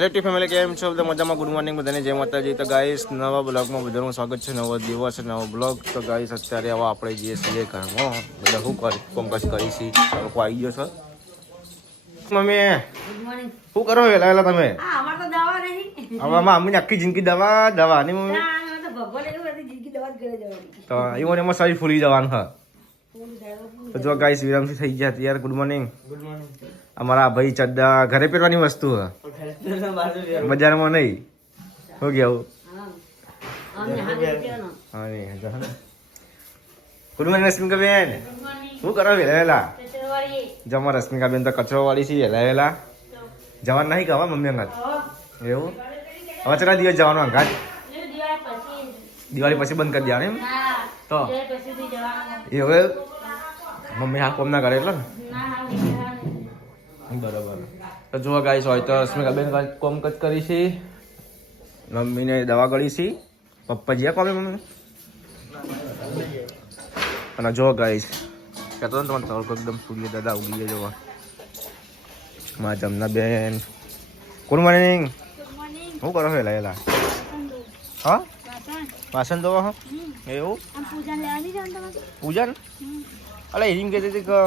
Hello family, કેમ છો બધા? મજામાં? ગુડ મોર્નિંગ બધાને, જય માતાજી. તો ગાઈસ, નવા બ્લોગમાં બધાનું સ્વાગત છે. નવો દિવસ, નવો બ્લોગ. તો ગાઈસ, અત્યારે હવે આપણે જઈએ છીએ ઘરમાં. બધા શું કરી કોમકાજ કરી છીએ. લોકો આવી ગયો છે. મમ્મી શું કરો વેલા તમે? હવે અમ્મી આખી જિંદગી દવા ની મમ્મી. તો એવું એમાં શરીર ફૂલી જવાનું હા. તો જો ગાઈસ, વિરામથી થઈ ગયા તૈયાર. Good morning. અમારા ભાઈ ચડ્ડા ઘરે પહેરવાની વસ્તુ હે, બજારમાં નહીં. શું કેવું? Good morning રશ્મિકાબેન. શું કરો વેલા? જમા રશ્મિકાબેન તો કચરો વાળી છે વેલા. જવાનું નહીં કહેવા મમ્મી અંગાત એવું. હવે ચલા દિવસ જવાનું અંગાત? દિવાળી પછી બંધ કરી દેવાનું એમ તો એવું. મમ્મી હા કોમ ના કરે એટલે બરાબર. તો જુઓ ગાઈસ, હોય તો રશ્મિકાબેન કોમ કચ કરી છે, મમ્મીને દવા ગળી છે, પપ્પા જ્યાં કોમે મમ્મી. અને જો ગાઈસ, કહેતો ને તમારે તડકો એકદમ સૂર્ય દાદા ઉગી ગયા જોવા. મારા જમના બેન ગુડ મોર્નિંગ. શું કરો છો એલા? હા, વાસણ ધોવા હો એવું? પૂજન? અલે એમ કહેતી હતી કે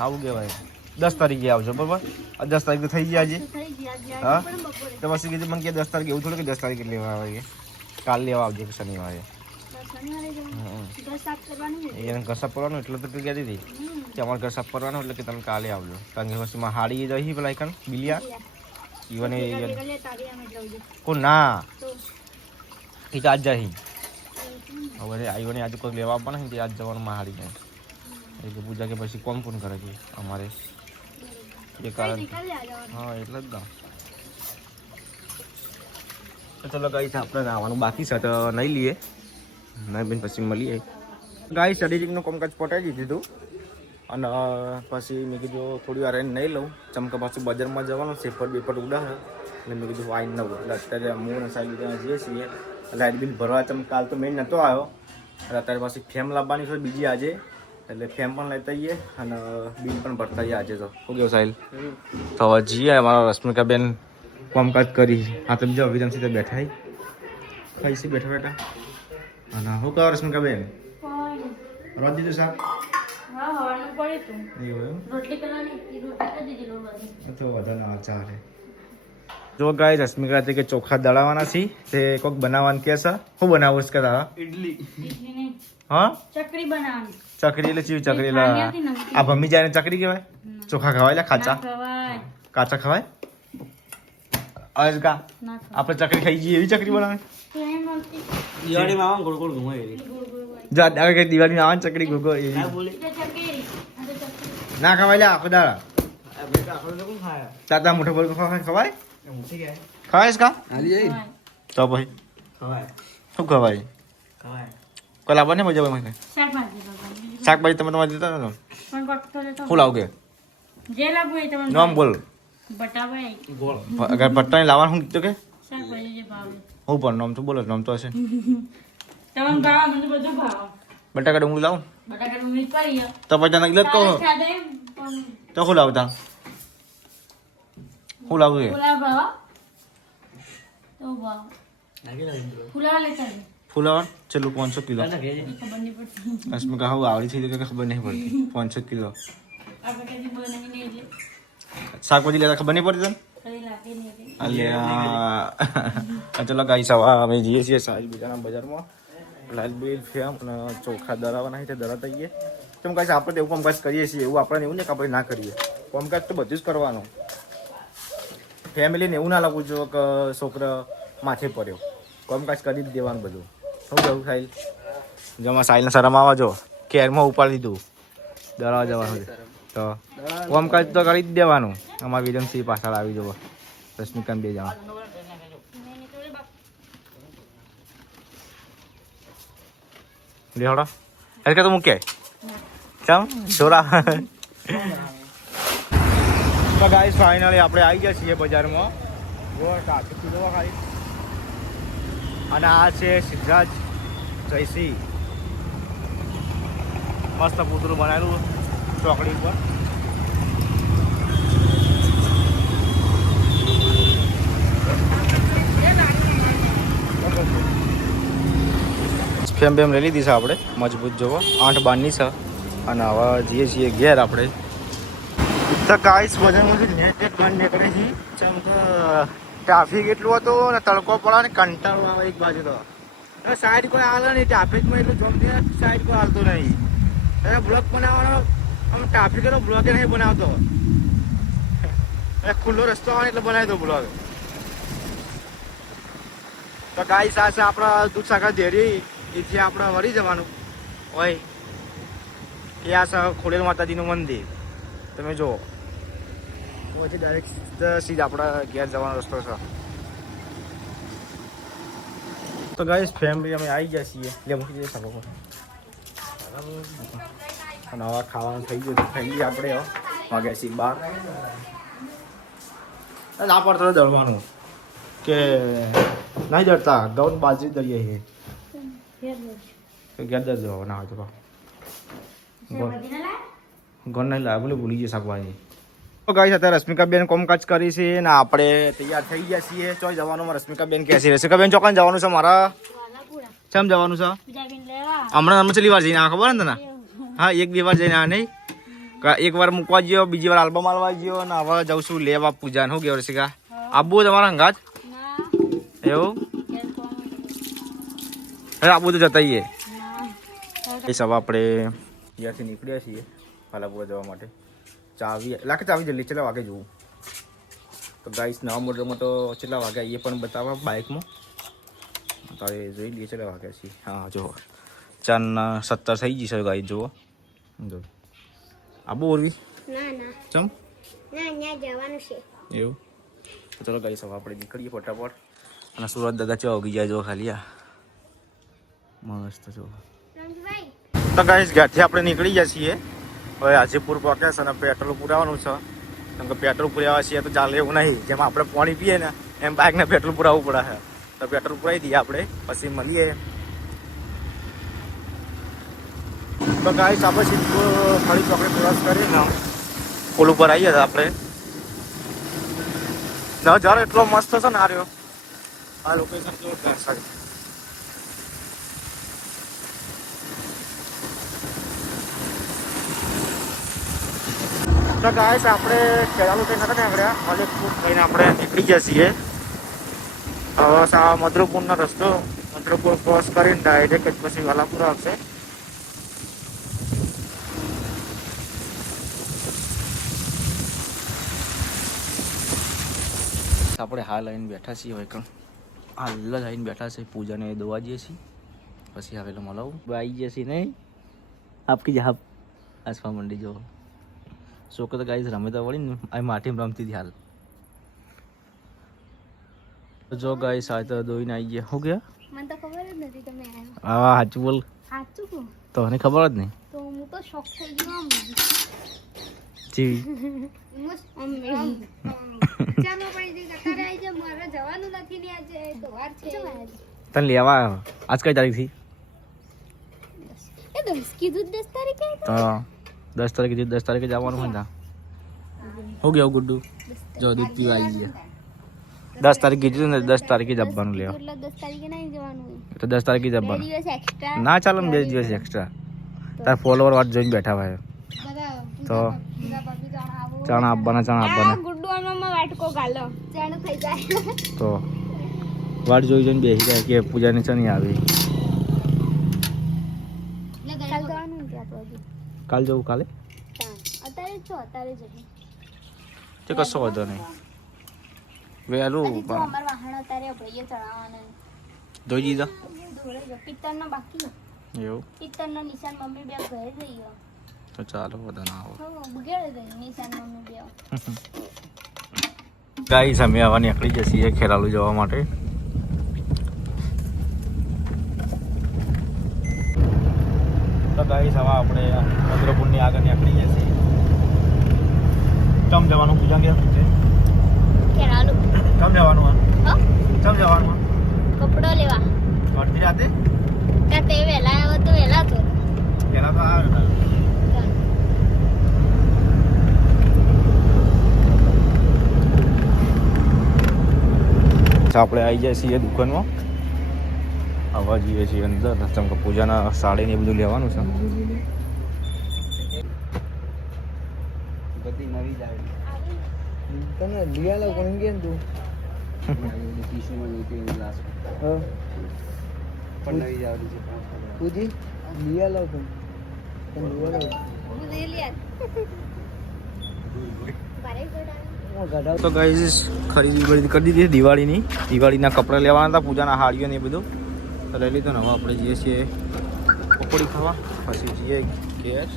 આવું કહેવાય 10 તારીખે આવજો બરાબર. 10 તારીખ તો થઈ ગયા આજે. હા, તો પછી કીધું મને કે 10 તારીખે એવું થોડું કે 10 તારીખે લેવા આવે, કાલ લેવા આવજો કે શનિવારે. એને ઘર સાફ કરવાનું એટલે તો કહેતી હતી કે અમારે ઘર સાફ કરવાનું એટલે કે તમે કાલે આવજો. કારણ કે પછી માં હાડી રહી પેલા એકન બિલિયા ઈવન કોણ ના એ તો આજ જાય. હવે આઈવને આજે કોઈ લેવા આવવાના ને આજ જવાનું માં હાડી જાય એટલે પૂજા કે પછી કોણ કોણ કરે છે અમારે એ કારણ. હા એટલે જ ના. તો ચલો ગાઈસ, આપણે નાવાનું બાકી છે તો નહીં લઈએ નહીં બેન, પછી મળીએ. ગાઈસ, એડિટિંગનું કામકાજ પટાવી દીધું અને પછી મેં કીધું થોડી વાર એને નહીં લઉં. ચમકા પાછું બજારમાં જવાનું સેફર બેફર ઉડા એટલે મેં કીધું આવીને નવું. એટલે અત્યારે હું અને સાહેબ ત્યાં જઈએ છીએ લાઇટ બિલ ભરવા. કાલ તો મેં નહોતો આવ્યો એટલે અત્યારે પાછી ફેમ લાવવાની છે બીજી આજે, એટલે ફેમ પણ લેતા આવીએ અને બિલ પણ ભરતા આવીએ આજે. તો શું કેવું સાહેબ? તો હવે જઈએ. અમારા રશ્મિકાબેન કામકાજ કરી હા તો બીજા વિધાન સીધા બેઠા કઈ છે બેઠા બેઠા. અને શું કહો રશ્મિકાબેન? રોજ દીધું શાક? જો ગાય રશ્મિકા કે ચોખા દળાવવાના છે તે કોઈક બનાવવાનું કે છે. શું બનાવું છે તારા? ઇડલી. હા, ચકરી બનાવવાની. ચકરી એટલે ચીવી ચકરી? આ ભમી જાય ને ચકરી કહેવાય? ચોખા ખવાય? કાચા કાચા ખવાય? અજકા આપણે ચકરી ખાઈ જઈએ એવી ચકરી બનાવે? દિવાળીમાં આવે ગોળ ગોળ ઘુમાય જા કે દિવાળીમાં આવે ચકરી ગોળ ગોળ એવી ના ખવાય. લે આખો દાડા તાતા મોટો બોલ ખવાય? ખવાય કા? તો ભાઈ શું ખવાય? કોઈ લાવવા નહીં મજા આવે? શાકભાજી તમે તમારે દેતા ને શું લાવ કે નામ બોલ. અગર પટ્ટા લાવવાનું શું કીધું કે હું પણ નામ તો બોલો. નામ તો હશે બટાકા ડુંગળી લાવું તો પછી તને કહો તો શું લાવતા? શું લાવું? ફુલાવા ચલો 500 કિલો. રશ્મિકા હું આવડી છે કે ખબર નહીં પડતી. 500 કિલો શાકભાજી લેતા ખબર નહીં પડતી તને? અલ્યા ચલો ગાઈસ, અમે જઈએ છીએ સારી બીજાના બજારમાં લાલ બિલ ફેમ અને ચોખા દરાવવાના તે દરાતા આવીએ. તો ગાઈસ, આપણે એવું કામકાજ કરીએ છીએ એવું આપણને એવું ને કે આપણે ના કરીએ. કામકાજ તો બધું જ કરવાનું. ફેમિલીને એવું ના લાગવું જો કે છોકરા માથે પડ્યો. કામકાજ કરી જ દેવાનું બધું. શું કહું સાહિલ? જમા સાહિલને શરમ આવવા જો કેરમાં ઉપાડી દીધું દરાવા જવાનું તો કામકાજ તો કરી જ દેવાનું. અમારા વિરમસિંહ પાછળ આવી જવો રશ્મિકાંત બે જણા. લેવડો અરે કે તો મૂકે ચમ છોરા. તો ગાઈસ, ફાઇનલી આપણે આવી ગયા છીએ બજારમાં. અને આ છે સિદ્ધરાજ જયસિંહ. મસ્ત પૂતળું બનાવેલું ચોકડી ઉપર. ફેમ બેમ લઈ લીધી છે આપણે મજબૂત જોવો 8 બારની છે અને હવે જઈએ છીએ ઘેર આપણે તો ગાઈસ બજારમાંથી નેટ બહાર નીકળે છે જેમ કે ટ્રાફિક એટલું હતું ને તડકો પડે ને કંટાળો આવે એક બાજુ તો સાઈડ કોઈ હાલે નહીં ટ્રાફિકમાં એટલું જમતી સાઈડ કોઈ હાલતું નહીં અને બ્લોક બનાવવાનો આમ ટ્રાફિકનો બ્લોક નહીં બનાવતો ખુલ્લો રસ્તો આવે એટલે બનાવી દો બ્લોક તો ગાઈસ આ છે આપણા દૂધસાગર ડેરી એથી આપણે વળી જવાનું હોય એ આ છે ખોડેલ માતાજીનું મંદિર તમે જુઓ પછી ડાયરેક્ટ સીધા આપણા ઘેર જવાનો રસ્તો છે તો ગાઈસ ફેમિલી અમે આવી ગયા છીએ એટલે મૂકી દઈએ સાબો અને હવે ખાવાનું થઈ ગયું ખાઈ લઈએ આપણે વાગ્યા છીએ 12 ના પડતો દળવાનું કે નહીં દળતા ગૌન બાજરી દળીએ છે ઘેર દરજો ના હોય તો ગોન નહીં લાવે બોલે ભૂલી જઈએ શાકભાજી તો ગાઈસ અત્યારે રશ્મિકાબેન કોમકાજ કરી છે ને આપણે તૈયાર થઈ ગયા છીએ ચોઈ જવાનું રશ્મિકાબેન કહે છે રશ્મિકાબેન ચોકન જવાનું છે મારા કેમ જવાનું છે હમણાં અમે છેલ્લી વાર જઈને આ ખબર ને તને હા 1-2 વાર જઈને આ નહીં એક વાર મૂકવા ગયો બીજી વાર આલ્બમ આલવા ગયો ને હવે જઉં છું લેવા પૂજાને શું કેવું રસિકા આબુ તમારા હંગાત એવું હવે આબુ તો જતા એ સવા આપણે ત્યાંથી નીકળ્યા છીએ પાલાપુરા જવા માટે ચાવી જલ્દી કેટલા વાગે જવું તો ગાઈસ નવા મોટરમાં તો કેટલા વાગે એ પણ બતાવવા બાઇકમાં તારે જોઈ લઈએ કેટલા વાગ્યા છીએ હા જો 4:17 થઈ જશે ગાઈસ જુઓ જો આબુ ઓરવી ચમ જવાનું છે એવું ચલો ગાઈસ હવે આપણે નીકળીએ ફટાફટ અને સુરત દાદા ચો ઉગી જાય જો ખાલી આ મસ્ત જો તો ગાઈસ ઘરથી આપણે નીકળી ગયા છીએ હવે હાજીપુર પહોંચ્યા છે અને પેટ્રોલ પુરાવાનું છે કેમ કે પેટ્રોલ પુરાવા છીએ તો ચાલે એવું નહીં જેમ આપણે પાણી પીએ ને એમ બાઇકને પેટ્રોલ પુરાવવું પડે છે તો પેટ્રોલ પુરાવી દઈએ આપણે પછી મળીએ તો ગાઈસ આપણે સીધું ખાલી ચોકડી ક્રોસ કરીને પુલ ઉપર આવીએ છીએ આપણે નજારો એટલો મસ્ત છે ને આર્યો આ લોકેશન જોરદાર છે તો ગાઈસ આપણે ખેરાલુ થઈને નતા નીકળ્યા મલેકપુર થઈને આપણે નીકળી ગયા છીએ હવે મધુપુરનો રસ્તો મધુપુર ક્રોસ કરીને ડાયરેક્ટ પછી વાલાપુર આવશે આપણે હાલ આવીને બેઠા છીએ હવે કણ હાલ જ આવીને બેઠા છે પૂજાને દોવા જઈએ છીએ પછી આવેલો મલાવું આવી જઈએ છીએ નહીં આપકી જ હાપ આસફા મંડી જો શોક તો ગાઈસ રમે તો વળી ને આ માટીમાં રમતી હતી હાલ જો ગાઈસ આ તો દોઈને આવી ગયા હું ગયા મને તો ખબર જ નથી તમે આવ્યા હા સાચું બોલ સાચું કહું તો મને ખબર જ નહીં તો હું તો શોક થઈ ગયો આમ જી ચાલો પડી જઈ અત્યારે આવી જાય મારે જવાનું નથી ને આજે તો વાર છે તને લેવા આવ્યો આજ કઈ તારીખ થી એ 10 કીધું 10 તારીખે તો 10 તારીખે 10 તારીખે જવાનું હોય ને હો ગયો ગુડ્ડુ જો દૂધ પીવા આવી ગયા 10 તારીખે કીધું ને 10 તારીખે જ આવવાનું લેવા એટલે 10 તારીખે નહીં જવાનું તો 10 તારીખે જ બે આવવાનું દિવસ એક્સ્ટ્રા ના ચાલો ને 2 દિવસ એક્સ્ટ્રા તાર ફોલોવર વાત જોઈને બેઠા ભાઈ તો ચણા આપવાના ગુડ્ડુ આમાં વાટકો ગાલો ચણું થઈ જાય તો વાટ જોઈ જોઈને બેસી જાય કે પૂજાની ચણી આવી કાલ જવાનું છે આપણે કાલ જવું કાલે અત્યારે જવું તે કશો વાંધો નહીં વહેલું અમાર વાહણ અત્યારે ભઈએ ચડાવવાના ધોઈ દીધા પિત્તળનો બાકી એવું પિત્તળનો નિશાન મમ્મી બે ઘરે જઈ ગયો તો ચાલો બધા ના આવો બુગેડે ગઈ નિશાન મમ્મી બે ગાઈસ અમે આવા નીકળી જઈએ ખેરાલુ જવા માટે તો ગાઈસ હવે આપણે મધુપુરની આગળ નીકળી જઈએ છીએ ચમ જવાનું પૂજા ગયા ખેરાલુ ચમ જવાનું હા ચમ જવાનું કપડો લેવા અડધી રાતે ત્યાં તે વહેલા આવ્યો તો વહેલા તો પેલા તો આવે ને આપણે આવી જાય છીએ દુકાનમાં આવવા જઈએ છીએ અંદર કેમ કે પૂજાના સાડી ને એ બધું લેવાનું છે. બધી નવી જ આવી તને લીયા લો કોણ કેમ તું ટીશ્યુમાં લીધી ગ્લાસ હા પણ નવી જ આવી છે. પૂજી લીયા લો કોણ તને લીયા લો હું લઈ લે બારે ગોડા હું ગઢા તો ગાઈસ ખરીદી બરીદી કરી દીધી દિવાળીના કપડાં લેવાના હતા, પૂજાના હાડીઓ ને એ બધું તો લઈ લીધું ને હવે આપણે જઈએ છીએ પકોડી ખાવા, પછી જઈએ ગેસ